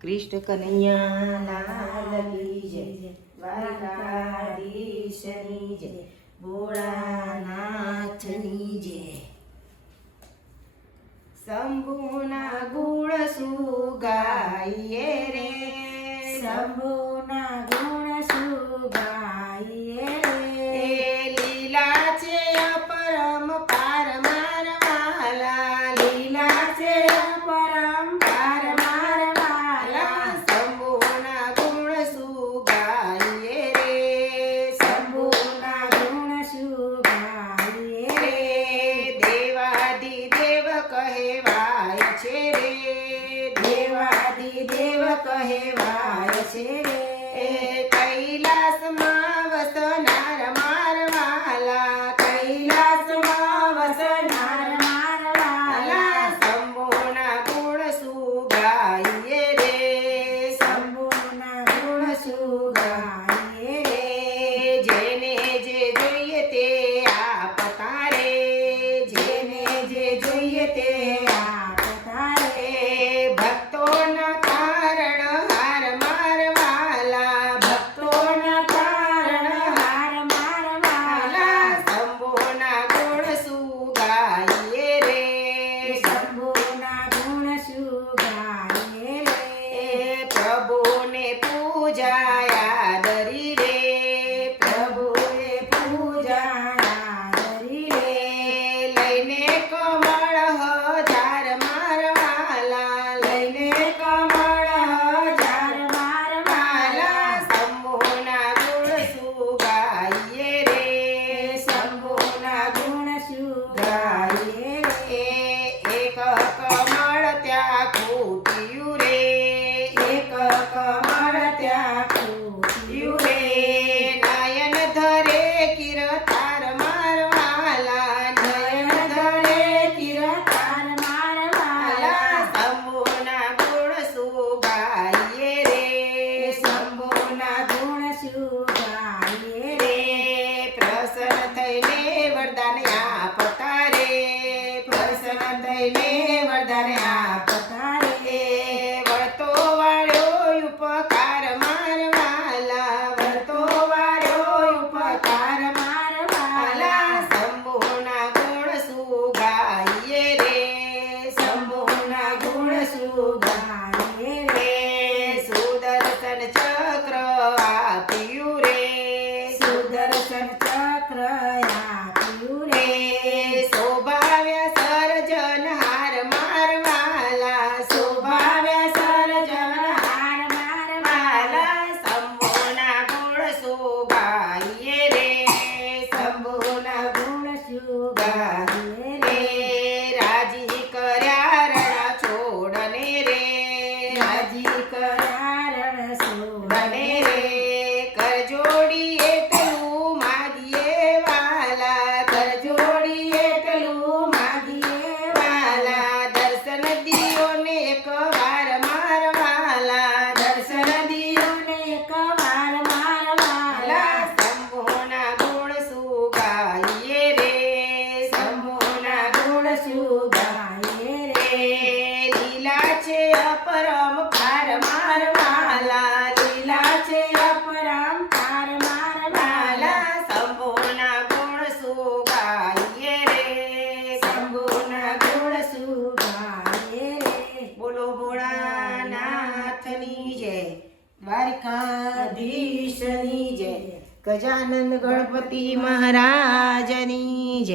कृष्ण कन्हैया लाल की जय, દ્વારકાધીશની જય, ભોળાનાથની જય। શંભુના ગુણ શું ગાઈએ રે, શંભુના ગુણ શું ગાઈએ રે, લીલા છે અપરમ પાર મારવાલા, લીલા છે અપરમ પાર મારવાલા, શંભુના ગુણ શું ગાઈએ રે, શંભુના ગુણ શું ગાઈએ રે, દેવાધિદેવ કહેવાય છે રે, દેવાધિદેવ કહેવાય છે રે, કૈલાસમાં વસનાર મારવાલા, કૈલાસમાં વસનાર મારવાલા, શંભુના ગુણ શું ગાઈએ રે, શંભુના ગુણ શું ગાઈએ રે, જેને જે જોઈએ તે આપતા રે, જેને જે જોઈએ તે આપતા રે, ભક્તોના કારણ હાર મારવાલા, ભક્તોના કારણ હાર મારવાલા, શંભુના ગુણ શું ગાઈએ રે, શંભુના ગુણ શું ગાઈએ રે, પ્રભુને પૂજાયા દરી રે, પ્રભુએ પૂજા આદરી રે, લઈને કમળ હજાર મારવાલા, લઈને કમળ હજાર મારવાલા, શંભુના ગુણ શું ગાઈએ રે, શંભુના ગુણ શું ગાઈએ રે, એક કમળ ત્યાં ખૂટ્યું રે, એક કમળ ત્યાં ફૂટ્યું રે નયન ધરે કિરતાર મારવાલા, નયન ધરે કિરતાર મારવાલા, શંભુના ગુણ શું ગાઈએ રે, શંભુના ગુણ શું ગાઈએ રે, પ્રસન્ન થઈને વરદાન આપતા રે, પ્રસન્ન થઈને વરદાન આપતા રે, વળતો વાળ્યો ઉપકાર મારવાલા, વળતો વાળ્યો ઉપકાર મારવાલા, શંભુના ગુણ શું ગાઈએ રે, શંભુના ગુણ શું ગાઈએ રે, સુદર્શન ચક્ર આપ્યું રે, સુદર્શન ચક્ર આપ્યું રે, શોભાવ્યા સર્જનહાર મારવાલા, શોભાવ્યા સર્જનહાર મારવાલા, શંભુના ગુણ શું ગાઈએ રે, શંભુના ગુણ શું ગાઈએ રે, રાજી કર્યા રણા છોડને રે, રાજી કરારણ બને સોડને રે કરજોડી એટલું માગીએ વાલા, જોડી એટલું માગીએ વાલા દર્શન દિયો ને એક વાર મારવાલા, દર્શન દિયો ને એક વાર મારવાલા, શંભુના ગુણ શું ગાઈએ રે, શંભુના ગુણ શું ગાઈએ રે, લીલા છે અપરમ પાર મારવાલા, લીલા છે અપરમ પાર મારવાલા, શંભુના ગુણ શું ગાઈએ રે, શંભુના ગુણ શું ગાઈએ રે, બોલો ભોળાનાથની જય, દ્વારકાધીશની જય, ગજાનંદ ગણપતિ મહારાજની જય।